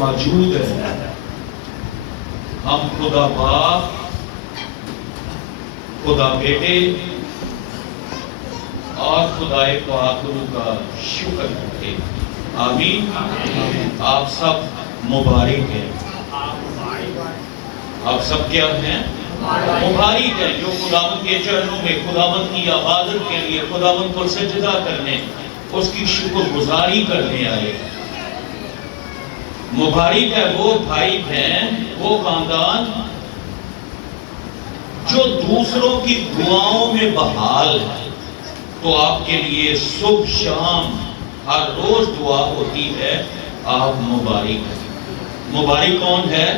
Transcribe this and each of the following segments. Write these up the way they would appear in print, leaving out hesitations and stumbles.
موجود ہے. ہم خدا باپ، خدا بیٹے اور خدا پاک روح کا شکر کرتے. آمین. آپ سب مبارک ہیں. آپ سب کیا ہیں؟ مبارک ہیں جو خداوند کے چرنوں میں خداوند کی عبادت کے لیے، خداوند کو سجدہ کرنے، اس کی شکر گزاری کرنے آئے. مبارک ہے وہ بھائی بہن، وہ خاندان جو دوسروں کی دعاؤں میں بحال ہے. تو آپ کے لیے صبح شام ہر روز دعا ہوتی ہے. آپ مبارک ہیں. مبارک کون ہے؟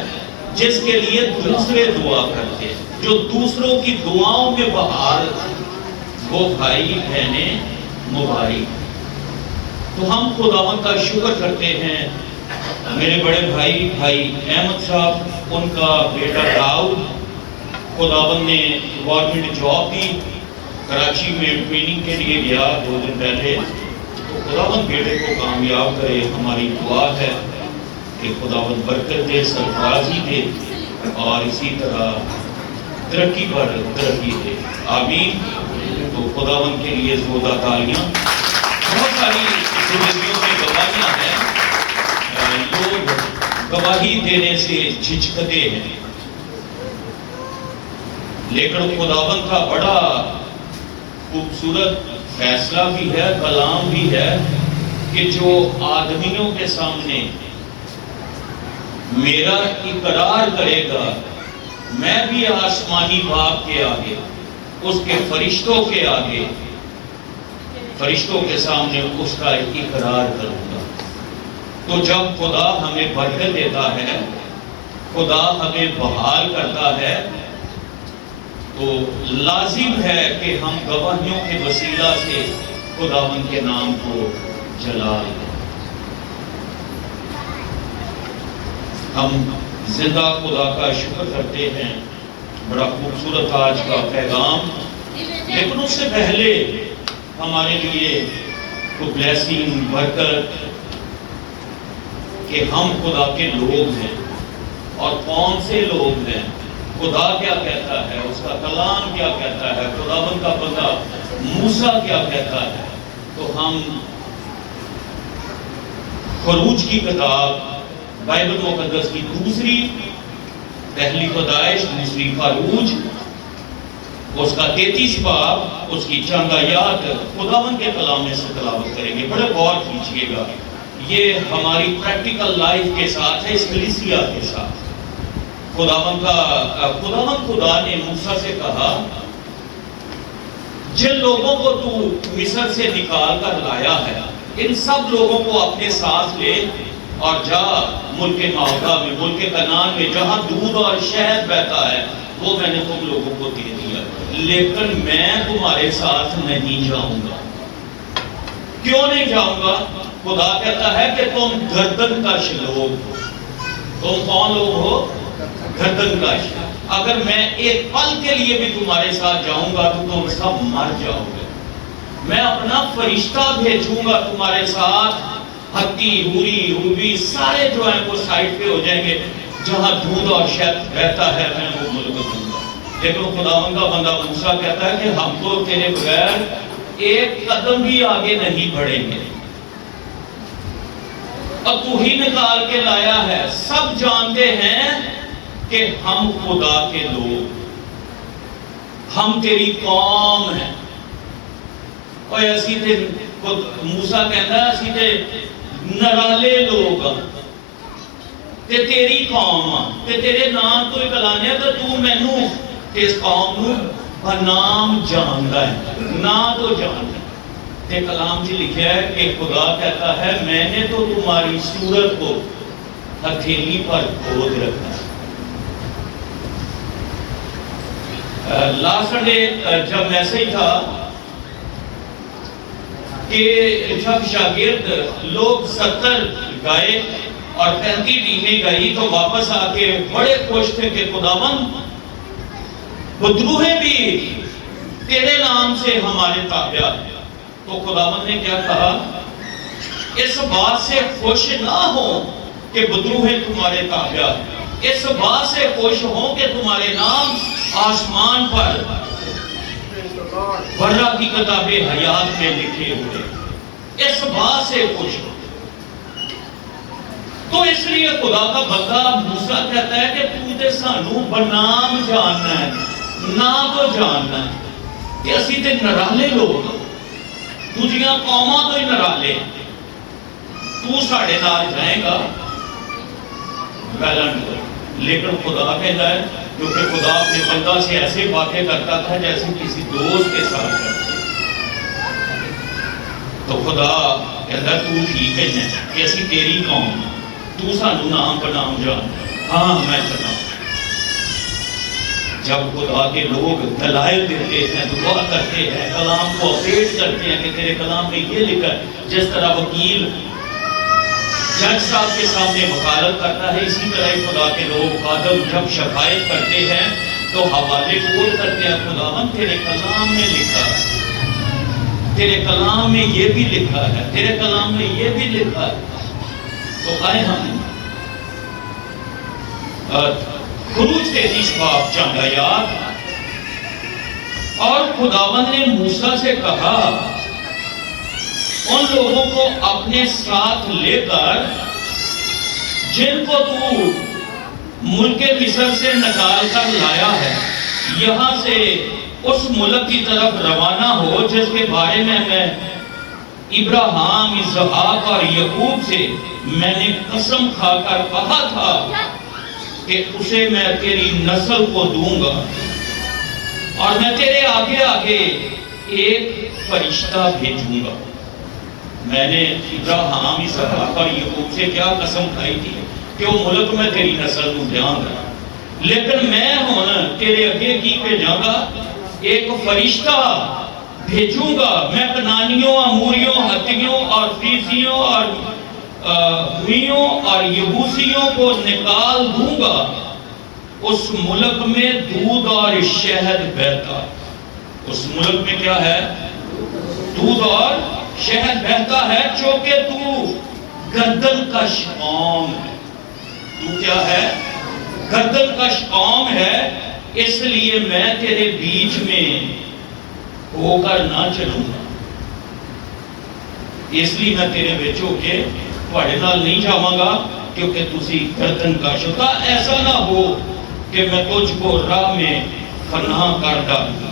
جس کے لیے دوسرے دعا کرتے ہیں، جو دوسروں کی دعاؤں میں بحال، وہ بھائی بہنیں مبارک. تو ہم خداوند کا شکر کرتے ہیں. میرے بڑے بھائی احمد صاحب، ان کا بیٹا داؤد، خداوند نے گورنمنٹ جاب دی. کراچی میں ٹریننگ کے لیے گیا 2 دن پہلے. تو خداوند بیٹے کو کامیاب کرے. ہماری دعا ہے کہ خداوند برکت دے، سرفرازی دے اور اسی طرح ترقی پر ترقی دے. آمین. تو خداوند کے لیے زوردار تالیاں. بہت ساری زندگیوں میں گواہیاں ہیں. لوگ گواہی دینے سے جھجکتے ہیں، لیکن خداوند کا بڑا خوبصورت فیصلہ بھی ہے، کلام بھی ہے کہ جو آدمیوں کے سامنے میرا اقرار کرے گا، میں بھی آسمانی باپ کے آگے، اس کے فرشتوں کے آگے، فرشتوں کے سامنے اس کا اقرار کروں گا. تو جب خدا ہمیں برکت دیتا ہے، خدا ہمیں بحال کرتا ہے، تو لازم ہے کہ ہم گواہیوں کے وسیلہ سے خداوند کے نام کو جلال دیں. ہم زندہ خدا کا شکر کرتے ہیں. بڑا خوبصورت آج کا پیغام. لیکن اس سے پہلے ہمارے لیے کوئی بلیسنگ، برکت کہ ہم خدا کے لوگ ہیں. اور کون سے لوگ ہیں؟ خدا کیا کہتا ہے، اس کا کلام کیا کہتا ہے، خداوند کا بندہ موسیٰ کیا کہتا ہے. تو ہم خروج کی کتاب، بائبل مقدس کی پہلی پیدائش، دوسری خروج، اس کا 33 باب، اس کی چند آیات خداوند کے کلام میں سے تلاوت کریں گے. بڑے غور کیجئے گا. یہ ہماری پریکٹیکل لائف کے ساتھ ہے، اس کلیسیا کے ساتھ. خداوند خدا نے موسیٰ سے کہا، جن لوگوں کو تو مصر سے نکال کر لایا ہے، ان سب لوگوں کو اپنے ساتھ لے اور جا ملک معدہ میں، ملک کنعان میں، جہاں دودھ اور شہد بہتا ہے، وہ میں نے تم لوگوں کو دے دیا. لیکن میں تمہارے ساتھ نہیں جاؤں گا. کیوں نہیں جاؤں گا؟ خدا کہتا ہے کہ تم گردن کش لوگ ہو. تم کون لوگ ہو؟ گردن کش. اگر میں ایک پل کے لیے بھی تمہارے ساتھ جاؤں گا تو تم سب مر جاؤ گے. میں اپنا فرشتہ بھیجوں گا تمہارے ساتھ. ہتی، ہوری، روبی سارے جو ہیں وہ سائٹ پہ ہو جائیں گے. جہاں دودھ اور شہد بہتا ہے میں وہ ملک دوں گا. لیکن خداوند کا بندہ موسیٰ کہتا ہے کہ ہم تو تیرے بغیر ایک قدم بھی آگے نہیں بڑھیں گے. اب تو ہی نکال کے لایا ہے. سب جانتے ہیں کہ ہم خدا کے لوگ، ہم تیری قوم ہیں. اور ایسی تے موسیٰ کہتا ہے ایسی تے نرالے لوگ تے تیری قوم تے تیرے نام تو کلانے تو مینوں اس قوم نو بنام جاندا ہے، نہ تو جاندا. تے کلام جی لکھیا ہے کہ خدا کہتا ہے میں نے تو تمہاری صورت کو ہتھیلی پر کھود رکھا. لاسٹ سنڈے جب میسج تھا کہ جب شاگرد لوگ 70 گائے اور 35 ٹیمیں گئی تو واپس آ کے بڑے خوش تھے کہ خداوند بدروہیں بھی تیرے نام سے ہمارے تابع ہیں. تو خداوند نے کیا کہا؟ اس بات سے خوش نہ ہو کہ بدروہیں تمہارے تابع، اس بات سے خوش ہوں کہ تمہارے نام آسمان پر برہ کی کتاب حیات میں لکھے ہوئے، اس بات سے خوش ہوں۔ تو اس لیے خدا کا بندہ موسیٰ کہتا ہے کہ تو تے سانو بنام جاننا ہے، نام تو جاننا ہے کہ اسی تے نرالے لوگ، دوجیاں قوماں تو ہی نرالے، تو ساڑھے نال جائے گا لیکن خدا کہتا ہے، کیونکہ خدا اپنے بندہ سے ایسے باتیں کرتا تھا جیسے کسی دوست کے ساتھ کرتے، تو خدا کہتا ہے تو ٹھیک ہے کہ اسی تیری قوم، تو سانو نام بنام جان، ہاں میں چاہتا ہوں۔ جب خدا کے لوگ دلائل دیتے ہیں، دعا کرتے ہیں، کلام کو اپڈیٹ کرتے ہیں کہ تیرے کلام میں یہ لکھا ہے، جس طرح وکیل جج صاحب کے سامنے وکالت کرتا ہے، اسی طرح خدا کے لوگ خادم جب شفاعت کرتے ہیں تو حوالے کوٹ کرتے ہیں، خداوند تیرے کلام میں لکھا ہے، تیرے کلام میں یہ بھی لکھا ہے، تیرے کلام میں یہ بھی لکھا ہے۔ تو آئے ہم خروج 33 باب چاندہ یاد، اور خداوند نے موسیٰ سے کہا ان لوگوں کو اپنے ساتھ لے کر جن کو تو ملک مصر سے نکال کر لایا ہے، یہاں سے اس ملک کی طرف روانہ ہو جس کے بارے میں ابراہیم، اسحاق اور یعقوب سے میں نے قسم کھا کر کہا تھا کہ اسے میں تیری نسل کو دوں گا، اور میں تیرے آگے آگے ایک فرشتہ بھیجوں گا۔ میں نے ابراہیم، اسحاق اور یعقوب سے کیا قسم کھائی تھی کہ وہ ملک میں تیری نسل کو دیاں گا، لیکن میں ہوں تیرے اگے کی بھیجاں گا، ایک فرشتہ بھیجوں گا، میں کنانیوں، اموریوں، ہتھیوں اور فریزیوں اور ہوئیوں اور یبوسیوں کو نکال دوں گا، اس ملک میں دودھ اور شہد بہتا۔ اس ملک میں کیا ہے؟ دودھ اور شہد بہتا ہے، چونکہ تو گردن کش قوم ہے۔ تو کیا ہے؟ گردن کش قوم ہے، اس لیے میں تیرے بیچ میں ہو کر نہ چلوں گا، اس لیے میں تیرے بیچوں کے پڑھے نال نہیں جاواں گا، کیونکہ تسی گردن کش ہوتا، ایسا نہ ہو کہ میں تجھ کو راہ میں فنا کر ڈالوں گا۔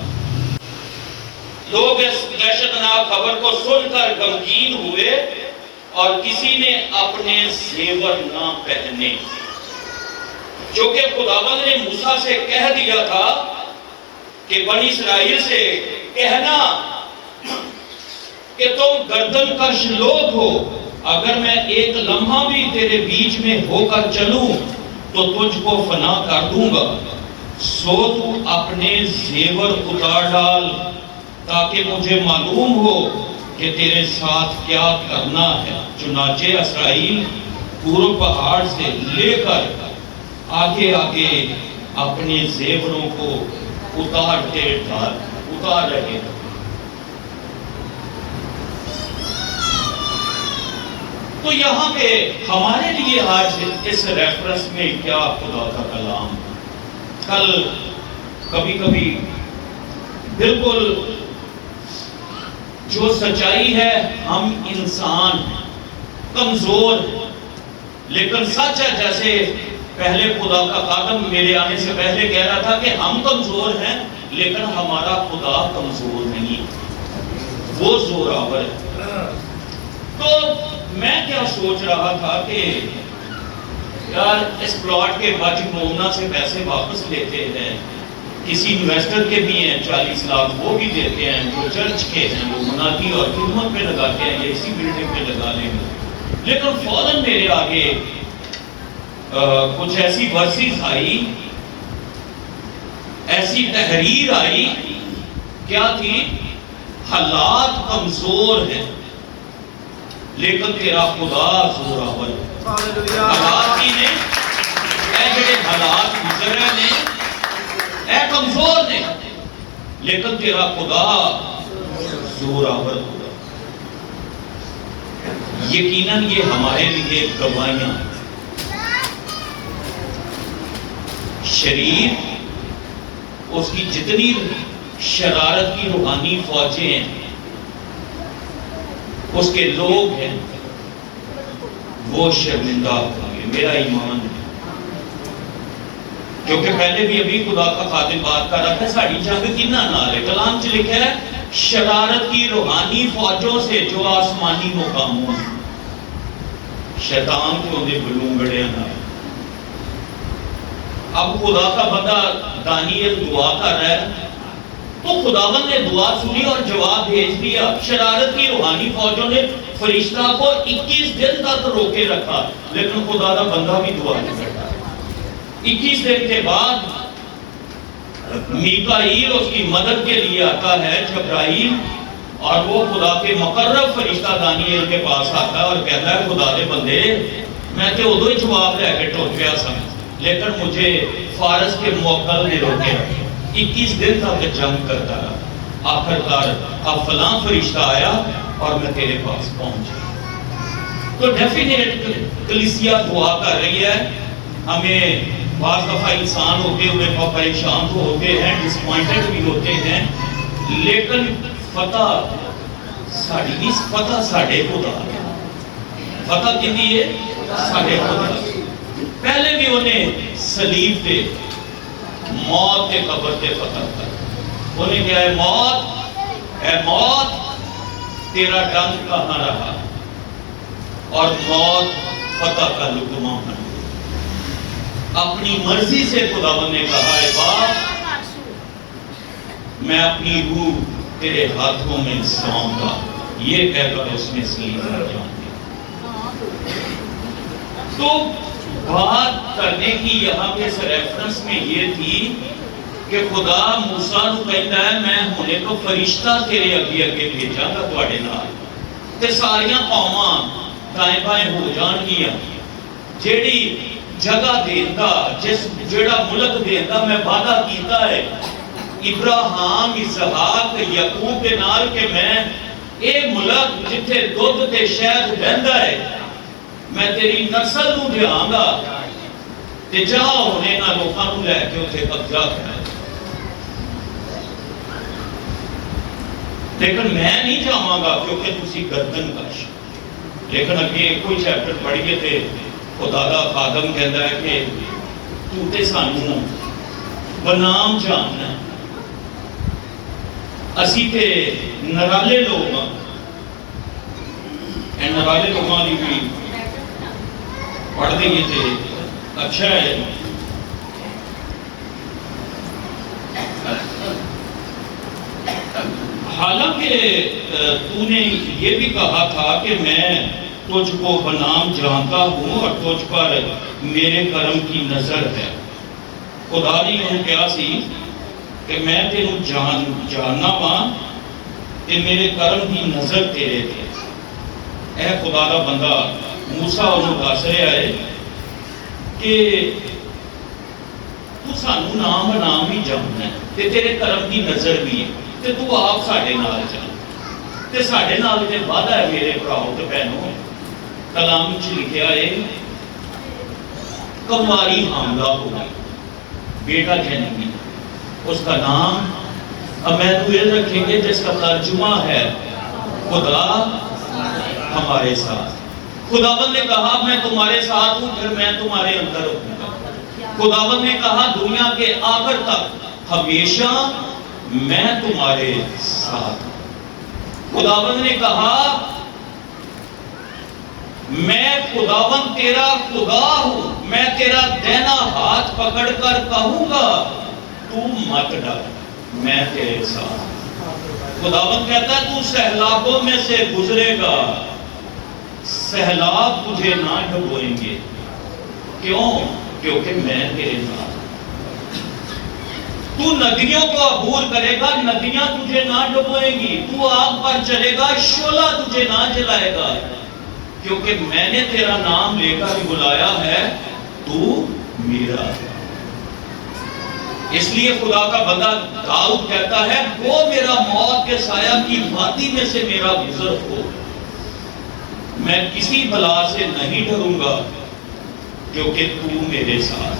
لوگ اس دہشتناک خبر کو سن کر غمگین ہوئے اور کسی نے اپنے زیور نہ پہنے، جو کہ خداوند نے موسیٰ سے کہہ دیا تھا کہ بنی اسرائیل سے کہنا کہ تم گردن کش لوگ ہو، اگر میں ایک لمحہ بھی تیرے بیچ میں ہو کر چلوں تو تجھ کو فنا کر دوں گا، سو تو اپنے زیور اتار ڈال تاکہ مجھے معلوم ہو کہ تیرے ساتھ کیا کرنا ہے۔ چنانچہ اسرائیل پورب پہاڑ سے لے کر آگے آگے اپنے زیوروں کو اتار رہے ہیں۔ تو یہاں پہ ہمارے لیے آج اس ریفرنس میں کیا خدا کا کلام؟ کل کبھی کبھی بالکل جو سچائی ہے، ہم انسان کمزور، لیکن سچ ہے جیسے پہلے خدا کا خادم میرے آنے سے پہلے کہہ رہا تھا کہ ہم کمزور ہیں، لیکن ہمارا خدا کمزور نہیں، وہ زوراور ہے۔ تو میں کیا سوچ رہا تھا کہ یار اس پلاٹ کے بجٹ مومنہ سے پیسے واپس لیتے ہیں، کسی انویسٹر کے بھی ہیں 40 لاکھ وہ بھی دیتے ہیں، جو چرچ کے ہیں وہ منادی اور خدمت پہ لگاتے ہیں یا اسی بلڈنگ پہ لگا لیں گے، لیکن فوراً میرے آگے کچھ ایسی ورسز آئی، ایسی تحریر آئی، کیا تھی؟ حالات کمزور ہیں لیکن تیرا خدا زوراور ہے۔ حالات ہی نے، اے جڑے حالات گزر رہے نے، اے کمزور نے، لیکن تیرا خدا زوراور ہوگا۔ یقیناً یہ ہمارے لیے گواہیاں، شریر، اس کی جتنی شرارت کی روحانی فوجیں ہیں، اس کے لوگ ہیں، وہ شرمندہ ہوں گے. میرا ایمان ہے، کیونکہ پہلے بھی ابھی خدا کا خادم بات کر رہا تھا، ساڑی جنگ کنہ نال ہے. کلام چ لکھا ہے شرارت کی روحانی فوجوں سے جو آسمانی مقاموں ہیں. شیطان کو اندے بلونگڑے نہ. اب خدا کا بندہ دانیل دعا کر رہا ہے، تو خداوند نے دعا سنی اور جواب بھیج دیا. شرارت کی روحانی فوجوں نے فرشتہ کو 21 دن تک روکے رکھا، لیکن خدا کا بندہ بھی دعا نہیں کرتا. 21 دن کے بعد میکائیل اس کی مدد کے لیے آتا ہے، جبرائیل، اور وہ خدا کے مقرب فرشتہ دانیل کے پاس آتا ہے اور کہتا ہے خدا دے بندے، میں تے ادو ہی جواب لے کے ٹوٹ گیا سا، لیکن مجھے فارس کے موکل نے روکے رکھے. 21 دن تک جنگ کرتا رہا. آخر کار اب فلاں فرشتہ آیا اور میں تیرے پاس پہنچا. تو ڈیفینیٹ کلیسیا دعا کر رہی ہے. ہمیں بعض دفعہ انسان ہوتے ہوئے پریشان تو ہوتے ہیں، ڈس پوائنٹڈ بھی ہوتے ہیں، لیکن فتح ساڑھے خدا ہے. فتح کی دیئے ساڑھے خدا. پہلے بھی انہیں صلیب پہ موت کے قبر پہ فتح کر. انہیں کہا ہے اے موت تیرا ڈنگ کہاں رہا، اور موت فتح کا لقمہ بن. اپنی مرضی سے خداوند نے کہا ہے باپ میں اپنی روح تیرے ہاتھوں میں سونپ گا. یہ کہہ کر اس نے صلیب پر جان دیا. تو بات کرنے کی یہاں پہ اس ریفرنس میں یہ تھی کہ خدا موسیٰ نو کہتا ہے میں ہونے تو فرشتہ تیرے اگے اگے بھیجا گا تواڈے نال، تے ساریاں قوماں دائیں بائیں ہو جان گیاں. جیڑی جگہ دیندا، جیڑا ملک دیندا میں وعدہ کیتا ہے ابراہیم، اسحاق، یعقوب دے نال کہ میں اے ملک جتھے دودھ تے شہد بہندا ہے میں تیری نسل نو دیاں گا تے جا ہونے نہ لوکاں نو لے کے اتھے قبضہ کرنا. لیکن میں نہیں جاواں گا کیونکہ تسی گردن کش. لیکن اگے کوئی چیپٹر پڑھیے تے خدا دا خادم کہندا ہے کہ تو تے سانوں بنام جاننا، اسی تے نرالے لوگ ہاں. اے نرالے لوگاں دی بھی پڑھ دیں تھے اچھا ہے. حالانکہ تو نے یہ بھی کہا تھا کہ میں تجھ کو بنام جانتا ہوں اور تجھ پر میرے کرم کی نظر ہے. خدا نے انہوں کہا سی کہ میں تینوں جاننا ہاں کہ میرے کرم کی نظر تیرے تھے. اے خدا دا بندہ موسیٰ انہوں دس رہا ہے کہ تو سانوں نام نام ہی جاننا ہے تے تیرے کرم کی نظر بھی ہے تے تو آپ ساڑھے نال جان تے ساڑھے نال تے وعدہ ہے میرے بھراؤ تے بہنوں. کلام چ لکھیا ہے کنواری حاملہ ہو گئی، بیٹا جنم لیا. اس کا نام عمانویل رکھیں گے جس کا ترجمہ ہے خدا ہمارے ساتھ. خداوند نے کہا میں تمہارے ساتھ ہوں، پھر میں تمہارے اندر ہوں گا. خداوند نے کہا دنیا کے آخر تک ہمیشہ میں تمہارے ساتھ ہوں. خداوند نے کہا میں خداوند تیرا خدا ہوں، میں تیرا دہنا ہاتھ پکڑ کر کہوں گا تو مت ڈر، میں تیرے ساتھ. خداوند کہتا ہے تو سہلابوں میں سے گزرے گا، سہلاب تجھے نہ ڈبوئیں گے. کیوں؟ کیونکہ میں تیرے ساتھ. تو ندیوں کو عبور کرے گا، ندیاں تجھے نہ ڈبوئیں گی. تو آگ پر چلے گا، شعلہ تجھے نہ جلائے گا. کیونکہ میں نے تیرا نام لے کر بلایا ہے، تو میرا. اس لیے خدا کا بندہ داؤد کہتا ہے وہ میرا موت کے سایہ کی وادی میں سے میرا گزر ہو، میں کسی بلا سے نہیں ڈروں گا کیونکہ تو میرے ساتھ.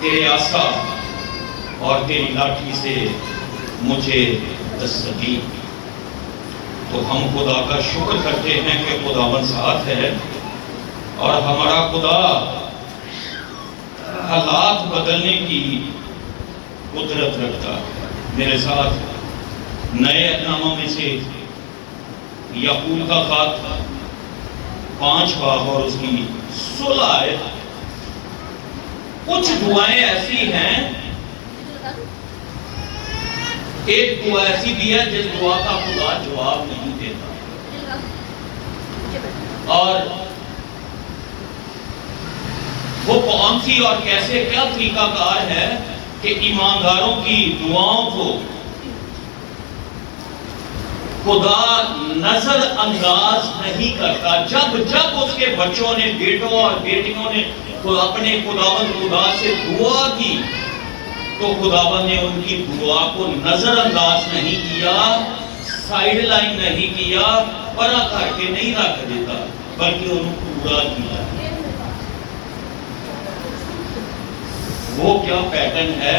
تیرے عصا اور تیری لاٹھی سے مجھے دستگیر۔ تو ہم خدا کا شکر کرتے ہیں کہ خداوند ساتھ ہے، اور ہمارا خدا حالات بدلنے کی قدرت رکھتا ہے۔ میرے ساتھ نئے اہدنامہ میں سے یعقوب کا خط 5 باب اور اس کی 16 آیت۔ کچھ دعائیں ایسی ہیں، ایک دعا ایسی بھی ہے جس دعا کا خدا جواب نہیں دیتا، اور وہ کون سی اور کیسے، کیا طریقہ کار ہے کہ ایمانداروں کی دعاؤں کو خدا نظر انداز نہیں کرتا۔ جب اس کے بچوں نے، بیٹوں اور بیٹیوں نے اپنے خداوند خدا سے دعا کی تو خداوند نے ان کی دعا کو نظر انداز نہیں کیا، سائیڈ لائن نہیں کیا، پرا کر کے نہیں رکھ دیتا، بلکہ انہوں پورا کیا۔ وہ کیا پیٹرن ہے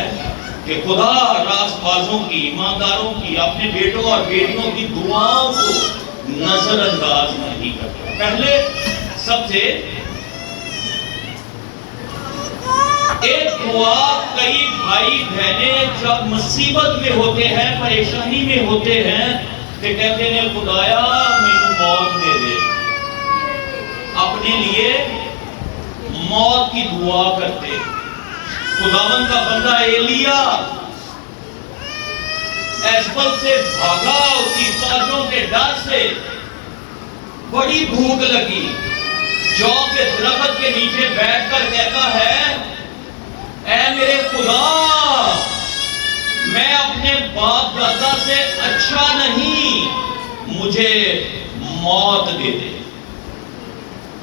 کہ خدا راست بازوں کی، ایمانداروں کی، اپنے بیٹوں اور بیٹیوں کی دعاؤں کو نظر انداز نہیں کرتا۔ پہلے سب سے ایک دعا، کئی بھائی بہنیں جب مصیبت میں ہوتے ہیں، پریشانی میں ہوتے ہیں، کہ کہتے ہیں خدایا مینوں موت دے دے، اپنے لیے موت کی دعا کرتے۔ خداوند کا بندہ ایلیا ایزبل سے بھاگا، اس کی فوجوں کے ڈر سے، بڑی بھوک لگی، جو کے درخت کے نیچے بیٹھ کر کہتا ہے اے میرے خدا، میں اپنے باپ دادا سے اچھا نہیں، مجھے موت دے دے۔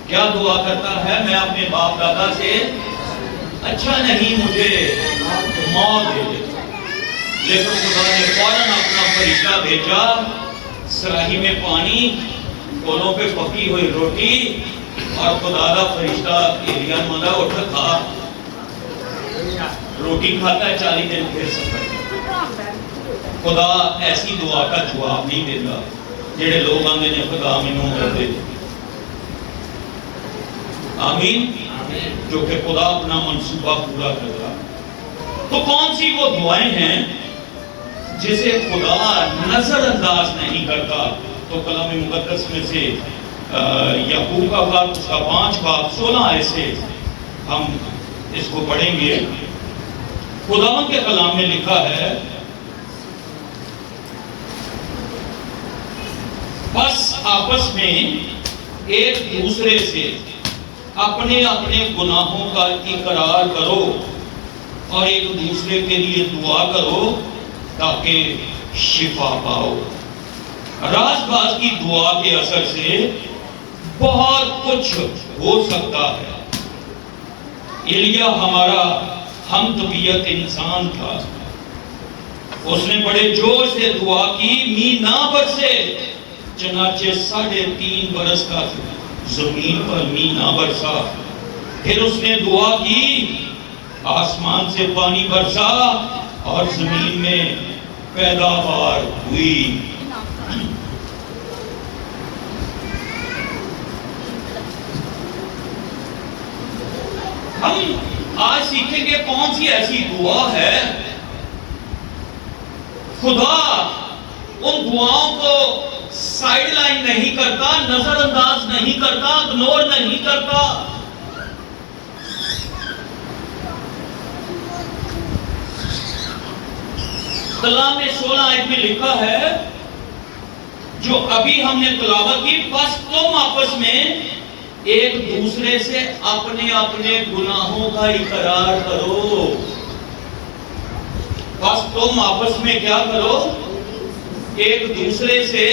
کیا دعا کرتا ہے؟ میں اپنے باپ دادا سے اچھا نہیں، مجھے موت دے دے۔ لیکن خدا نے فوراً اپنا فرشتہ بھیجا، سراہی میں پانی، کولوں پہ پکی ہوئی روٹی، اور خدا کا فرشتہ ایلیا مانا اٹھا کھا، روٹی کھاتا ہے 40 دن پھر سفر۔ خدا ایسی دعا کا جواب نہیں دیتا جڑے لوگ آندے نے خدا مینوں موت دے دے۔ آمین۔ جو کہ خدا اپنا منصوبہ پورا کرتا۔ تو کون سی وہ دعائیں ہیں جسے خدا نظر انداز نہیں کرتا؟ تو کلام مقدس میں سے یعقوب کا خط اس کا 5 باب 16 آیت سے ہم اس کو پڑھیں گے۔ خداوند کے کلام میں لکھا ہے، بس آپس میں ایک دوسرے سے اپنے اپنے گناہوں کا اقرار کرو اور ایک دوسرے کے لیے دعا کرو تاکہ شفا پاؤ۔ راست باز کی دعا کے اثر سے بہت کچھ ہو سکتا ہے۔ ایلیا ہمارا ہم طبیعت انسان تھا، اس نے بڑے جوش سے دعا کی، میہ نہ برسے، چنانچہ 3.5 برس کا زمین پر میہ نہ برسا۔ پھر اس نے دعا کی، آسمان سے پانی برسا اور زمین میں پیداوار ہوئی۔ ہم آج سیکھیں گے کون سی ایسی دعا ہے خدا ان دعاؤں کو سائیڈ لائن نہیں کرتا، نظر انداز نہیں کرتا، اگنور نہیں کرتا۔ کلام میں 16 آیت میں لکھا ہے، جو ابھی ہم نے تلاوت کی، بس تم آپس میں ایک دوسرے سے اپنے اپنے گناہوں کا اقرار کرو۔ بس تم آپس میں کیا کرو؟ ایک دوسرے سے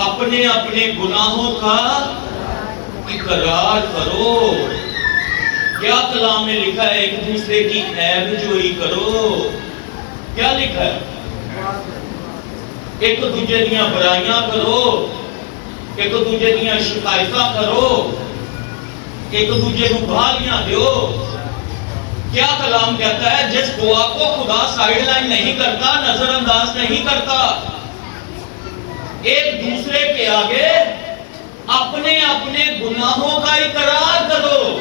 اپنے اپنے گناہوں کا اقرار کرو۔ کیا کلام میں لکھا ہے؟ ایک دوسرے کی عیب جوئی کرو۔ کیا لکھا ہے؟ ایک دوسرے دیاں برائیاں کرو، ایک دوسرے دیاں شکایتاں کرو، ایک دوسرے کو گالیاں دیو۔ کیا کلام کہتا ہے؟ جس دعا کو خدا سائیڈ لائن نہیں کرتا، نظر انداز نہیں کرتا، ایک دوسرے کے آگے اپنے اپنے گناہوں کا اقرار کرو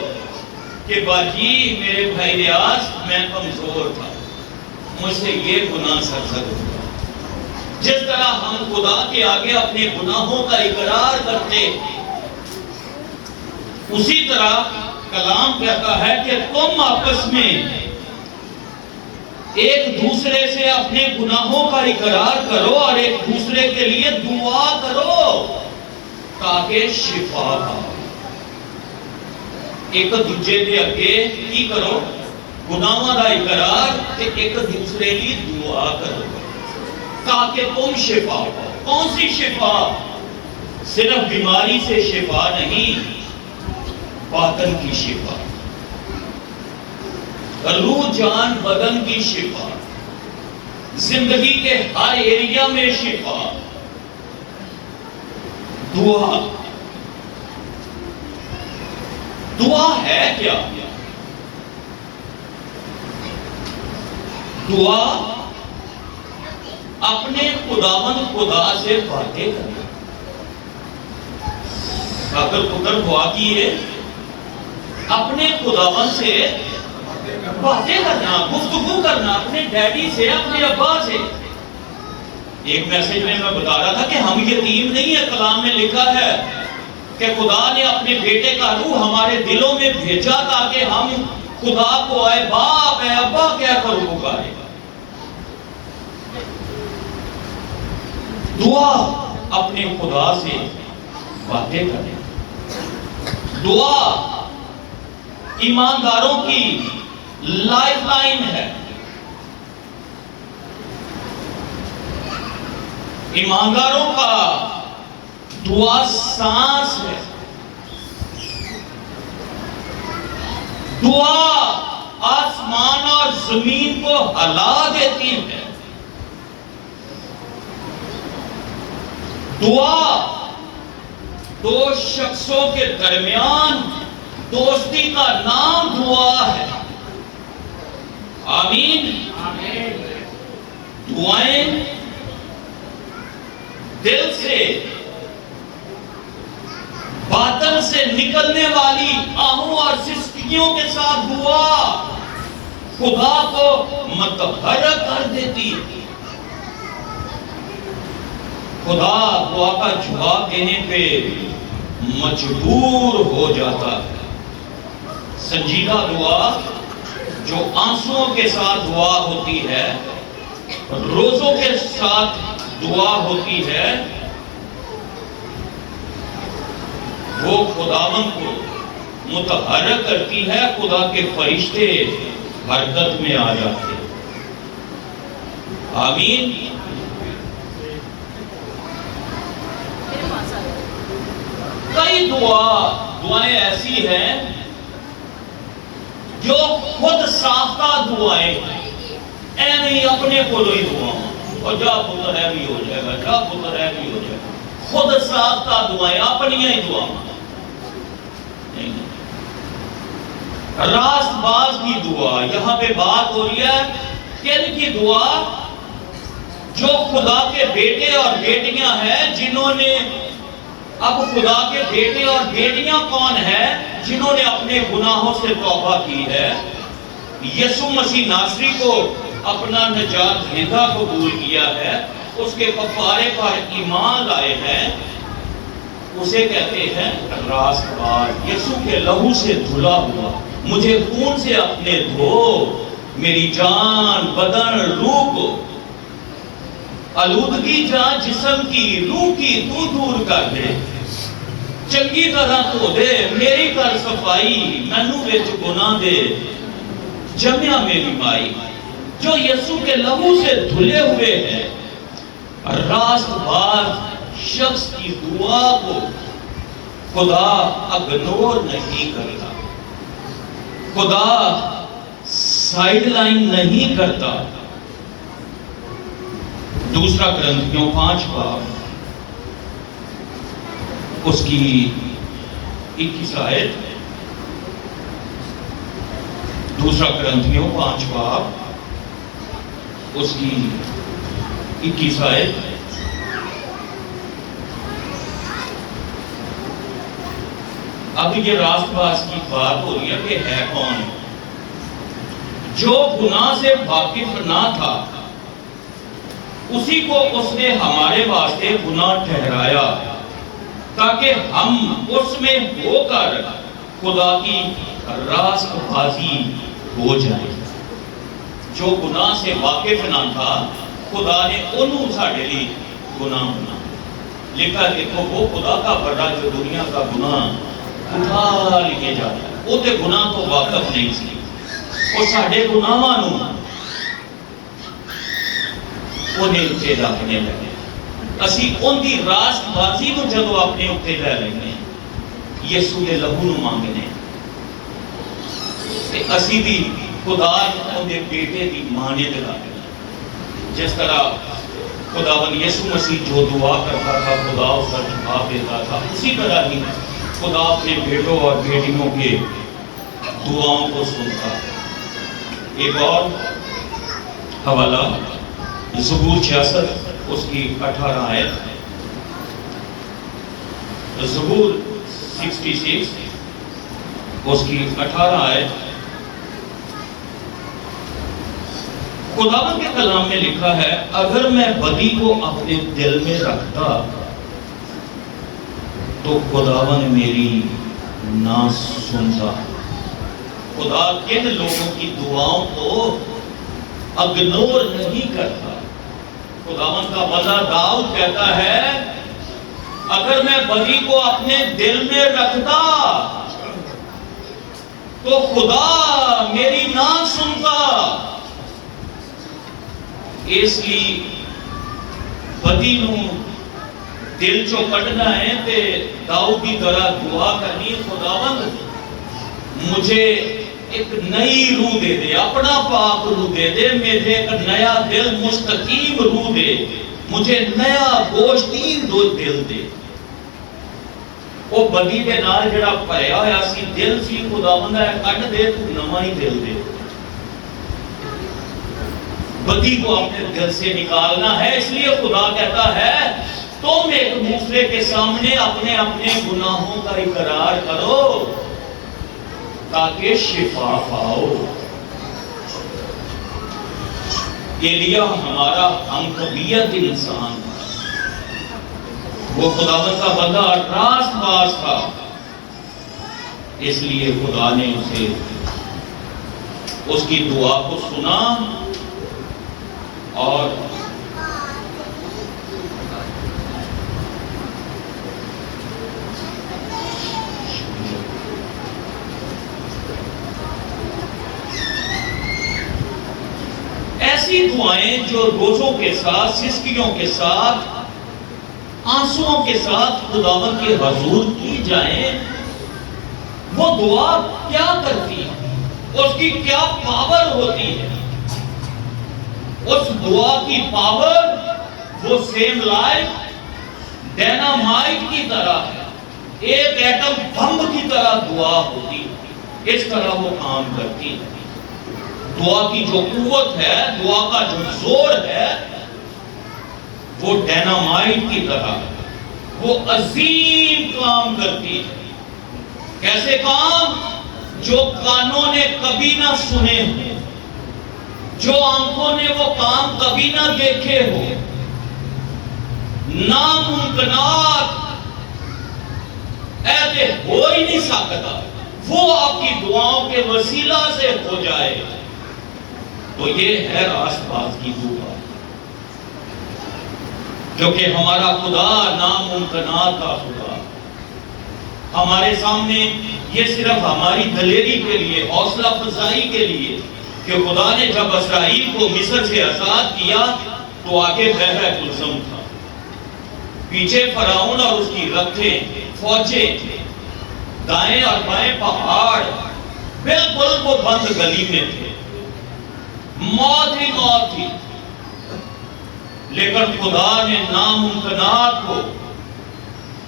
کہ باجی میرے بھائی ریاض میں کمزور تھا، مجھ سے یہ گناہ سرزد ہوا۔ جس طرح ہم خدا کے آگے اپنے گناہوں کا اقرار کرتے، اسی طرح کلام کہتا ہے کہ تم آپس میں ایک دوسرے سے اپنے گناہوں کا اقرار کرو اور ایک دوسرے کے لیے دعا کرو تاکہ شفا ہو۔ ایک دوسرے کے اگے کی کرو؟ گناہوں کا اقرار، ایک دوسرے کی دعا کرو تاکہ تم شفا ہو۔ کون سی شفا؟ صرف بیماری سے شفا نہیں، باطن کی شفا، روح جان بدن کی شفا، زندگی کے ہر ایریا میں شفا۔ دعا، دعا ہے کیا؟ دعا اپنے خداوند خدا سے باتیں کرنا۔ اگر پتر دعا کی ہے، اپنے خداوند سے باتیں کرنا، گفتگو کرنا، اپنے ڈیڈی سے، اپنے ابا سے۔ ایک میسج میں بتا رہا تھا کہ ہم یتیم نہیں ہے، کلام میں لکھا ہے کہ خدا نے اپنے بیٹے کا روح ہمارے دلوں میں بھیجا تاکہ ہم خدا کو اے باپ اے ابا کہہ کر پکارے۔ دعا اپنے خدا سے باتیں کریں۔ دعا ایمانداروں کی لائف لائن ہے۔ ایمانداروں کا دعا سانس ہے۔ دعا آسمان اور زمین کو ہلا دیتی ہے۔ دعا دو شخصوں کے درمیان دوستی کا نام دعا ہے۔ آمین۔ دعائیں دل سے، باطن سے نکلنے والی آہوں اور سسکیوں کے ساتھ دعا خدا کو متحرک کر دیتی۔ خدا دعا کا جواب دینے پہ مجبور ہو جاتا ہے۔ سنجیدہ دعا جو آنسوؤں کے ساتھ دعا ہوتی ہے، روزوں کے ساتھ دعا ہوتی ہے، وہ خداوند کو متحرک کرتی ہے۔ خدا کے فرشتے حرکت میں آ جاتے ہیں۔ آمین۔ کئی دعائیں ایسی ہیں جو خود ساختہ دعائیں اے نہیں اپنے کو ہی دعائیں، اور جا پتر ہے بھی ہو جائے گا، جا پتر ہے بھی ہو جائے گا۔ خود ساختہ دعائیں، اپنی ہی دعائیں نہیں۔ راست باز کی دعا، یہاں پہ بات ہو رہی ہے کن کی دعا؟ جو خدا کے بیٹے اور بیٹیاں ہیں جنہوں نے، اب خدا کے بیٹے اور بیٹیاں کون ہیں؟ جنہوں نے اپنے گناہوں سے توبہ کی ہے، یسوع مسیح ناصری کو اپنا نجات دہندہ قبول کیا ہے، اس کے کفارے پر ایمان لائے ہیں، اسے کہتے ہیں راست باز۔ یسوع کے لہو سے دھلا ہوا، مجھے خون سے اپنے دھو، میری جان بدن روح کو، آلودگی جان جسم کی روح کی تو دور کر دے، چنگی طرح تو دے، میری کر صفائی، مینوں وچ گناہ دے، جمیا میری مائی۔ جو یسوع کے لہو سے دھلے ہوئے ہیں، راست باز شخص کی دعا کو خدا اگنور نہیں کرتا، خدا سائیڈ لائن نہیں کرتا۔ دوسرا کرنتھیوں 5 باب اس کی 21 آیت، دوسرا کرنتھیوں 5 باب اس کی 21 آیت. اب یہ راست باز کی بات ہو رہی ہے کہ ہے کون جو گناہ سے واقف نہ تھا، اسی کو اس نے ہمارے واسطے گناہ ٹھہرایا تاکہ ہم اس میں ہو کر خدا کی راست بازی ہو جائے. جو گناہ سے واقف نہ تھا، خدا نے انہوں ساڑھے لی گناہ بنا لکھا. دیکھو وہ خدا کا بڑا جو دنیا کا گناہ اٹھا لکھے جاتا ہے، وہ تے گناہ تو واقف نہیں سی. اور ساڑھے گناہ مانوں انہیں اٹھے رکھنے لگے. اسی ان دی راست بازی کو جدو اپنے اٹھے لے لیں یسو دے لہو نو مانگنے تے اسی بھی خدا ان دے بیٹے دی مانے دلا دیں. جس طرح خداوند یسوع مسیح جو دعا کرتا تھا خدا اس کا جواب دیتا تھا، اسی طرح ہی خدا اپنے بیٹوں اور بیٹیوں کے دعاؤں کو سنتا. ایک اور حوالہ زبور 66 اس کی 18 آیت. زبور 66 اس کی 18 آیت. خداوند کے کلام میں لکھا ہے، اگر میں بدی کو اپنے دل میں رکھتا تو خداوند میری نہ سنتا. خدا کن لوگوں کی دعاؤں کو اگنور نہیں کرتا. خداوند کا بندہ داؤد کہتا ہے، اگر میں بدی کو اپنے دل میں رکھتا تو خدا میری نہ سنتا. اس لیے بدی نو دل چو کٹنا ہے تے داؤد کی طرح دعا کرنی، خداوند مجھے ایک نئی روح دے دے، اپنا پاک روح دے دے، مجھے ایک نیا دل مستقیم روح دے، مجھے نیا گوشتین دل دے. وہ بدی دے نال جڑا پریا ہویا سی دل سی، خداوند ہے کٹ دے، تو نواں ہی دل دے. بدی کو اپنے دل سے نکالنا ہے. اس لیے خدا کہتا ہے تم ایک دوسرے کے سامنے اپنے اپنے گناہوں کا اقرار کرو تاکہ شفا پاؤ. ایلیا ہمارا ہم طبیعت انسان تھا، وہ خداوند کا بندہ راست باز تھا. اس لیے خدا نے اسے اس کی دعا کو سنا اور ایسی دعائیں جو روزوں کے ساتھ، سسکیوں کے ساتھ، آنسوؤں کے ساتھ خداوند کے حضور کی جائیں، وہ دعا کیا کرتی ہے، اس کی کیا پاور ہوتی ہے. اس دعا کی پاور وہ سیم لائف ڈینامائٹ کی طرح ہے، ایک ایٹم بم کی طرح دعا ہوتی ہے. اس طرح وہ کام کرتی ہے. دعا کی جو قوت ہے، دعا کا جو زور ہے، وہ ڈینامائٹ کی طرح وہ عظیم کام کرتی ہے. کیسے کام؟ جو کانوں نے کبھی نہ سنے ہو، جو آنکھوں نے وہ کام کبھی نہ دیکھے ہو، ناممکنات ایسے ہو ہی نہیں سکتا، وہ آپ کی دعاؤں کے وسیلہ سے ہو جائے. تو یہ ہے راست باز کی دعا، جو کہ ہمارا خدا ناممکنات کا خدا. ہمارے سامنے یہ صرف ہماری دلیری کے لیے، حوصلہ افزائی کے لیے کہ خدا نے جب اسرائیل کو مصر سے آزاد کیا تو آگے بحر کلثم تھا، پیچھے فرعون اور اس کی رتھیں فوجیں، دائیں اور بائیں پہاڑ، بالکل وہ بند گلی میں تھے، موت ہی موت تھی. لیکن خدا نے ناممکنات کو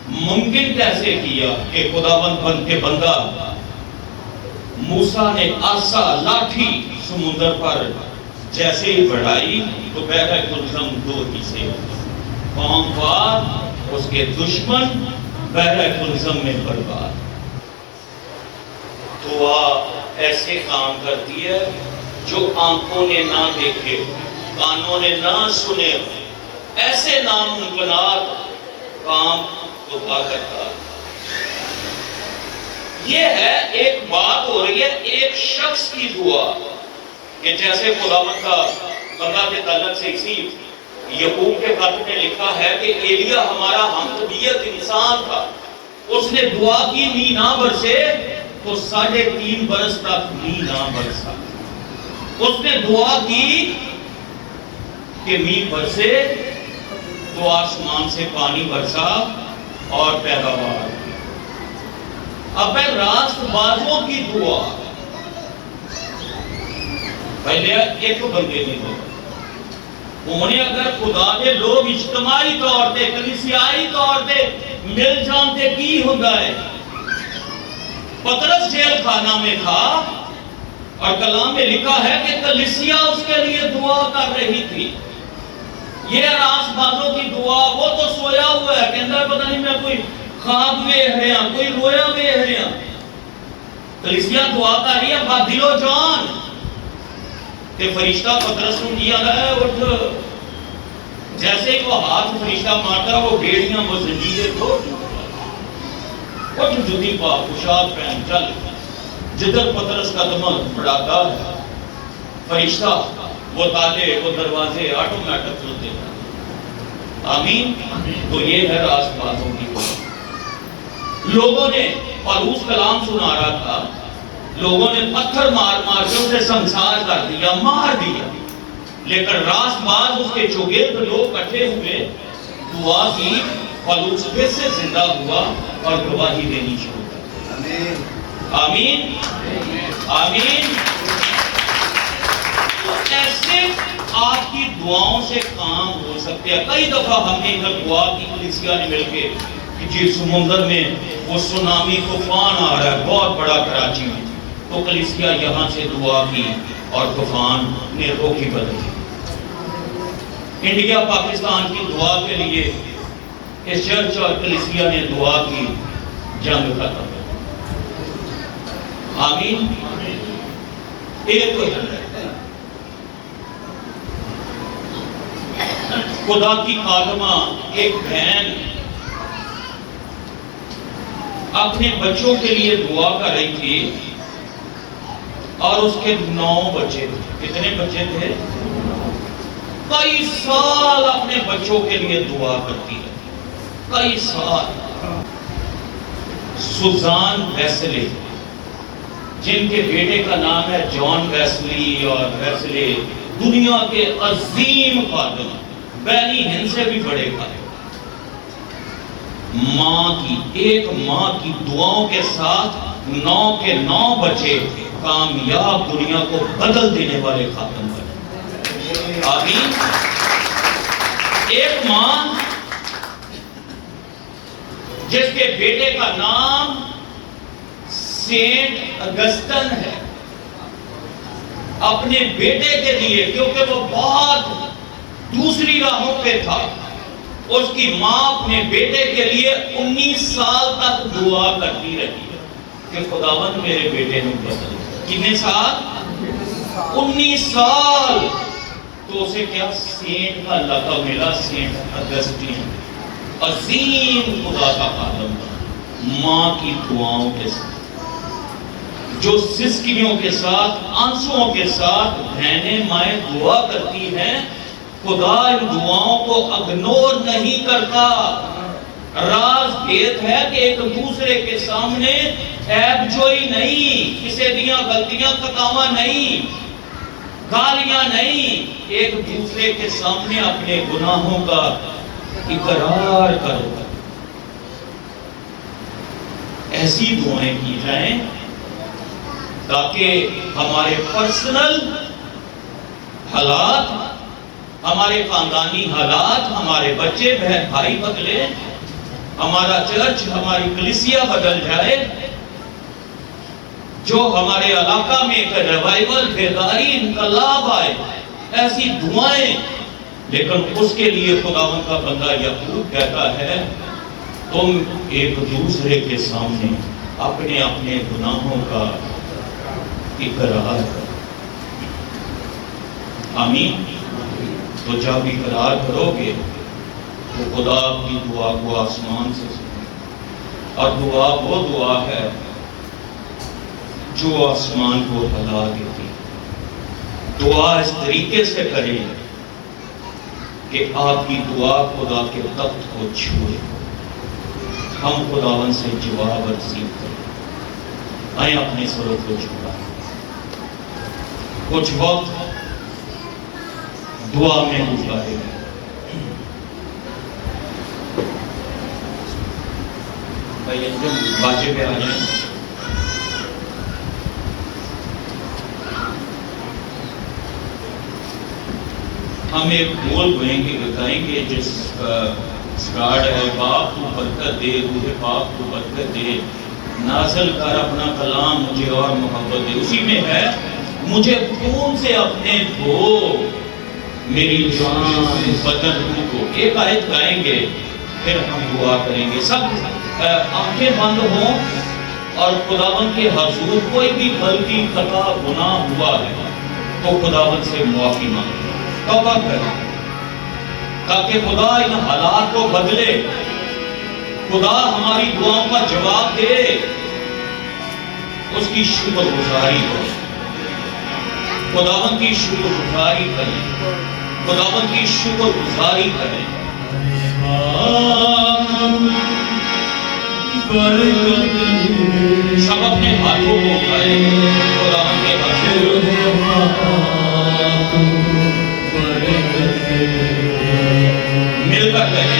ممکن کیسے کیا کہ خداوند بن کے بندہ موسیٰ نے عصا لاٹھی سمندر پر جیسے ہی بڑھائی تو بحر کلثم دو حصے ہو گئے، قوم وار اس کے دشمن بحر کلثم میں برباد۔ دعا ایسے کام کرتی ہے جو آنکھوں نے نہ دیکھے، کانوں نے نہ سنے، ایسے ناممکنات کام دعا کرتا ہے۔ یہ ہے ایک بات ہو رہی ہے ایک شخص کی دعا، کہ جیسے خداوند کا بندہ کے تعلق سے اسی یعقوب کے خط میں لکھا ہے کہ ایلیا ہمارا ہم طبیعت انسان تھا، اس نے دعا کی می نہ برسے تو 3.5 برس تک می نہ برسا۔ اس نے دعا کی کہ می برسے تو آسمان سے پانی برسا اور پیداوار۔ اب ہے راست بازوں کی دعا، پہلے ایک بندے نہیں ہوتا، انہیں اگر خدا دے لوگ اجتماعی طور تے کلیسیائی طور تے مل جانتے کی ہوتا ہے۔ پطرس جیل خانہ میں تھا اور کلام میں لکھا ہے کہ کلیسیا اس کے لیے دعا کر رہی تھی۔ یہ راست بازوں کی دعا، وہ تو سویا ہوا ہے، کہتا ہے پتہ نہیں میں کوئی خواب میں رہا، کوئی رویا میں رہا۔ کلیسیا دعا کر رہی ہے با دل و جان، کہ فرشتہ پطرس نے کیا ہے اٹھ، جیسے ہی وہ ہاتھ فرشتہ مارتا وہ بھیڑیاں وہ زنجیریں توڑ، اٹھ جوتی پا پوشاک پہن چل، جدھر پطرس قدم بڑھاتا ہے فرشتہ وہ تالے وہ دروازے آٹومیٹک کھلتے ہیں۔ آمین۔ تو یہ ہے راست بازوں کی دعا۔ لوگوں نے پالوس کلام سنا رہا تھا، لوگوں نے پتھر مار مار کے اسے سنسار کر دیا، مار دیا، لیکن راست باز اس کے چوگرد لوگ کٹھے ہوئے، دعا کی، پالوس پھر سے زندہ ہوا اور گواہی دینی شروع کر۔ آمین آمین۔ ایسے آپ کی دعاؤں سے کام ہو سکتے ہیں۔ کئی دفعہ ہم نے ادھر دعا کی، کلیسیا نے مل کے کہ جی سمندر میں وہ سونامی طوفان آ رہا ہے بہت بڑا کراچی میں، تو کلیسیا یہاں سے دعا کی اور طوفان نے روکی بدلی۔ انڈیا پاکستان کی دعا کے لیے اس چرچ اور کلیسیا نے دعا کی، جنگ ختم۔ آمین۔ ایک تو خدا کی خادمہ ایک بہن اپنے بچوں کے لیے دعا کر رہی تھی اور اس کے 9 بچے تھے۔ کتنے بچے تھے؟ کئی سال اپنے بچوں کے لیے دعا کرتی ہے، کئی سال۔ سوزان ویسلے جن کے بیٹے کا نام ہے جان ویسلی، اور ویسلے دنیا کے عظیم خادم، بینی ہند سے بھی بڑے خادم، ایک ماں کی دعاؤں کے ساتھ 9 کے 9 بچے کامیاب دنیا کو بدل دینے والے خاتم بنے۔ آمین۔ ایک ماں جس کے بیٹے کا نام سینٹ اگسٹن ہے، اپنے بیٹے کے لیے، کیونکہ وہ بہت دوسری راہوں پہ تھا، اس کی ماں اپنے بیٹے کے لیے 19 سال تک دعا کرتی رہی ہے کہ خداوند میرے بیٹے نے بدل۔ کتنے سال؟ 19 سال۔ تو اسے کیا سینٹ کا لقب ملا، سینٹ اگسٹین، عظیم خدا کا خادم، ماں کی دعاؤں کے ساتھ، جو سسکیوں کے ساتھ، آنسوؤں کے ساتھ بہنیں مائیں دعا کرتی ہیں، خدا ان دعاؤں کو اگنور نہیں کرتا۔ راز بھید ہے کہ ایک دوسرے کے سامنے عیب جوئی نہیں، کسی دیاں غلطیاں خطاواں نہیں، گالیاں نہیں، ایک دوسرے کے سامنے اپنے گناہوں کا اقرار کرو۔ ایسی دعائیں کی جائیں تاکہ ہمارے پرسنل حالات، ہمارے خاندانی حالات، ہمارے بچے بہن بھائی بدلے، ہمارا چرچ، ہماری کلیسیا بدل جائے، جو ہمارے علاقہ میں ایک ریوائول بیداری انقلاب آئے، ایسی دعائیں. لیکن اس کے لیے خداوند کا بندہ یعقوب کہتا ہے تم ایک دوسرے کے سامنے اپنے اپنے گناہوں کا اقرار کرو. آمین. تو جب اقرار کرو گے تو خدا آپ کی دعا کو آسمان سے سنے. اور دعا وہ دعا ہے جو آسمان کو ہلا دیتی. دعا اس طریقے سے کرے کہ آپ کی دعا خدا کے تخت کو چھوئے. ہم خداوند سے جواب رسید کریں. آئیں اپنے سروں کو جھکائیں. کچھ وقت دعا میں گزارے گا. بھائی انجم باجے پہ آ جائیں. ہم ایک بول گائیں گے جس سٹارٹ ہے باپ تو برکت دے، روح پاک تو برکت دے، نازل کر اپنا کلام مجھے اور محبت دے. اسی میں ہے مجھے خون سے اپنے دھو میری جان بدن روح کو. ایک آیت گائیں گے پھر ہم دعا کریں گے. سب آنکھیں بند ہوں اور خداوند کے حضور کوئی بھی غلطی خطا گناہ ہوا ہے تو خداوند سے معافی مانگے، توبہ کریں تاکہ خدا ان حالات کو بدلے. خدا ہماری دعاؤں کا جواب دے. اس کی شکر گزاری کریں. خداوند کی شکر گزاری کریں. خداوند کی شکر گزاری کریں. سب اپنے ہاتھوں کو اٹھائیں خداوند کے حضور. مل کر کہیں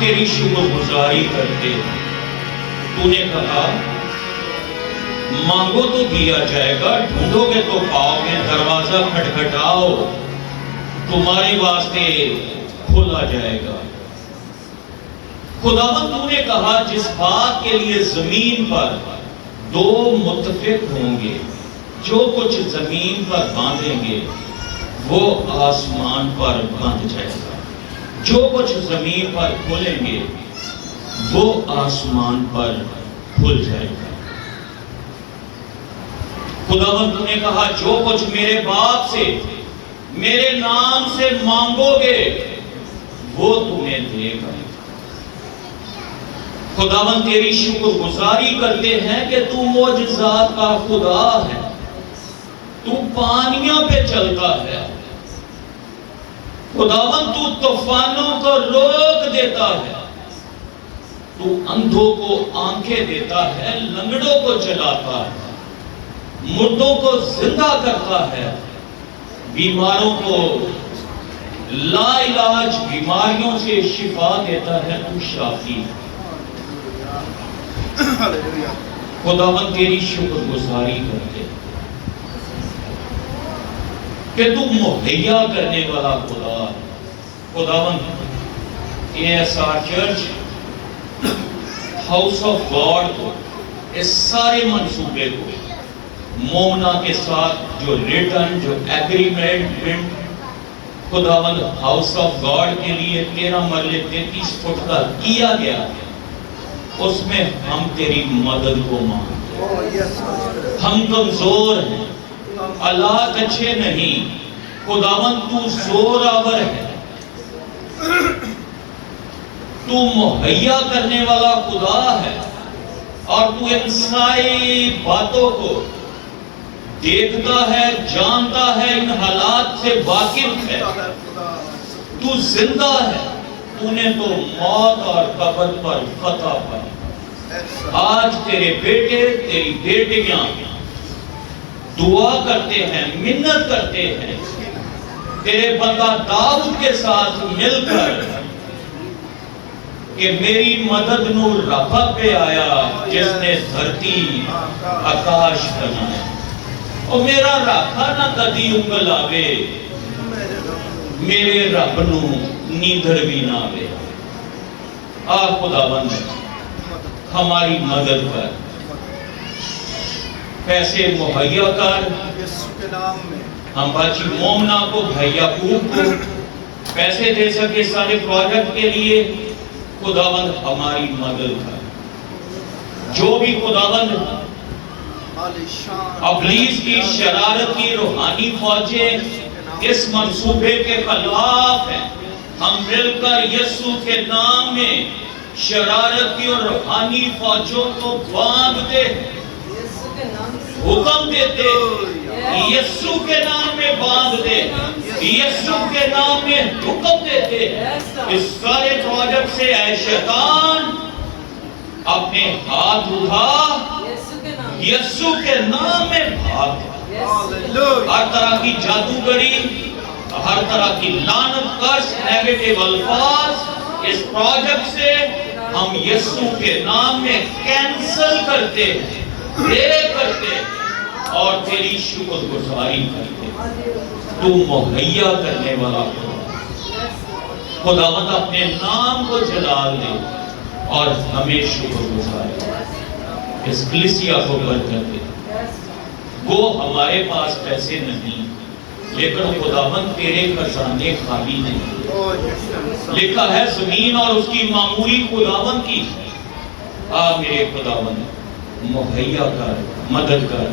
تیری شکر گزاری کرتے. تو نے کہا مانگو تو دیا جائے گا، ڈھونڈو گے تو پاؤ گے، دروازہ کھٹکھٹاؤ تمہارے واسطے کھولا جائے گا. خداوند تو نے کہا جس بات کے لیے زمین پر دو متفق ہوں گے، جو کچھ زمین پر باندھیں گے وہ آسمان پر باندھ جائے گا، جو کچھ زمین پر کھولیں گے وہ آسمان پر کھل جائے گا۔ خداوند نے کہا جو کچھ میرے باپ سے میرے نام سے مانگو گے وہ تمہیں دے گا۔ خداوند تیری شکر گزاری کرتے ہیں کہ تو معجزات کا خدا ہے، تو پانیوں پہ چلتا ہے، خداوند تو طوفانوں کو روک دیتا ہے، تو اندھوں کو آنکھیں دیتا ہے، لنگڑوں کو چلاتا ہے، مردوں کو زندہ کرتا ہے، بیماروں کو لا علاج بیماریوں سے شفا دیتا ہے، تو شافی ہے۔ خداوند تیری شکر گزاری کرتے کہ تو مہیا کرنے والا خدا ہے۔ خداوند ASR church house of God کو، اس سارے منصوبے کو مومنا کے ساتھ جو ریٹن جو ایگریمنٹ خداوند ہاؤس آف گاڈ کے لیے 13 مرلے 33 فٹ کا کیا گیا ہے، اس میں ہم تیری مدد کو مانگتے ہیں۔ ہم کمزور ہیں، حالات اچھے نہیں، خداوند تو زور آور ہے، تو مہیا کرنے والا خدا ہے، اور تو ان ساری باتوں کو دیکھتا ہے، جانتا ہے، ان حالات سے واقف ہے، تو زندہ ہے، تو نے تو موت اور قبر پر فتح پائی۔ آج تیرے بیٹے تیری بیٹیاں دعا کرتے ہیں، منت کرتے ہیں، تیرے بندہ داؤد کے ساتھ مل کر کہ میری مدد نور رفع پہ آیا جس نے دھرتی آکاش بنایا، اور میرا رکھا نہ کدی انگل آوے، میرے رب نو نیندر بھی نہ آوے۔ خداوند ہماری مدد کر، پیسے مہیا کر، ہم باچی مومنا کو بھائی یعقوب کو پیسے دے سکے سارے پروجیکٹ کے لیے۔ خداوند ہماری مدد کر، جو بھی خداوند ابلیس کی شرارت کی روحانی فوجیں اس منصوبے کے خلاف ہیں، ہم مل کر یسوع کے نام میں شرارت کی اور روحانی فوجوں کو باندھتے ہیں، حکم دیتے یسوع کے نام میں باندھ دے، یسوع کے نام میں حکم دیتے اس سارے پروجیکٹ سے اے شیطان اپنے ہاتھ اٹھا، یسوع کے نام میں بھاگ۔ ہر طرح کی جادوگری، ہر طرح کی لعنت، کرس، نیگیٹو الفاظ اس پروجیکٹ سے ہم یسوع کے نام میں کینسل کرتے ہیں، بریک کرتے ہیں اور تیری شکر گزاری کرتے ہیں۔ تو مہیا کرنے والا خداوند اپنے نام کو جلال دے اور ہمیں شکر گزاری، اس کلیسیا کو برکت دے۔ وہ ہمارے پاس پیسے نہیں، لیکن خداوند تیرے خزانے خالی نہیں۔ لکھا ہے زمین اور اس کی معموری خداوند کی۔ میرے خداوند مہیا کر، مدد کر،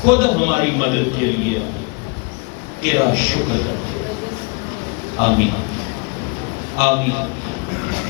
خود ہماری مدد کے لیے تیرا شکر کرتے ہیں۔ آمین آمین۔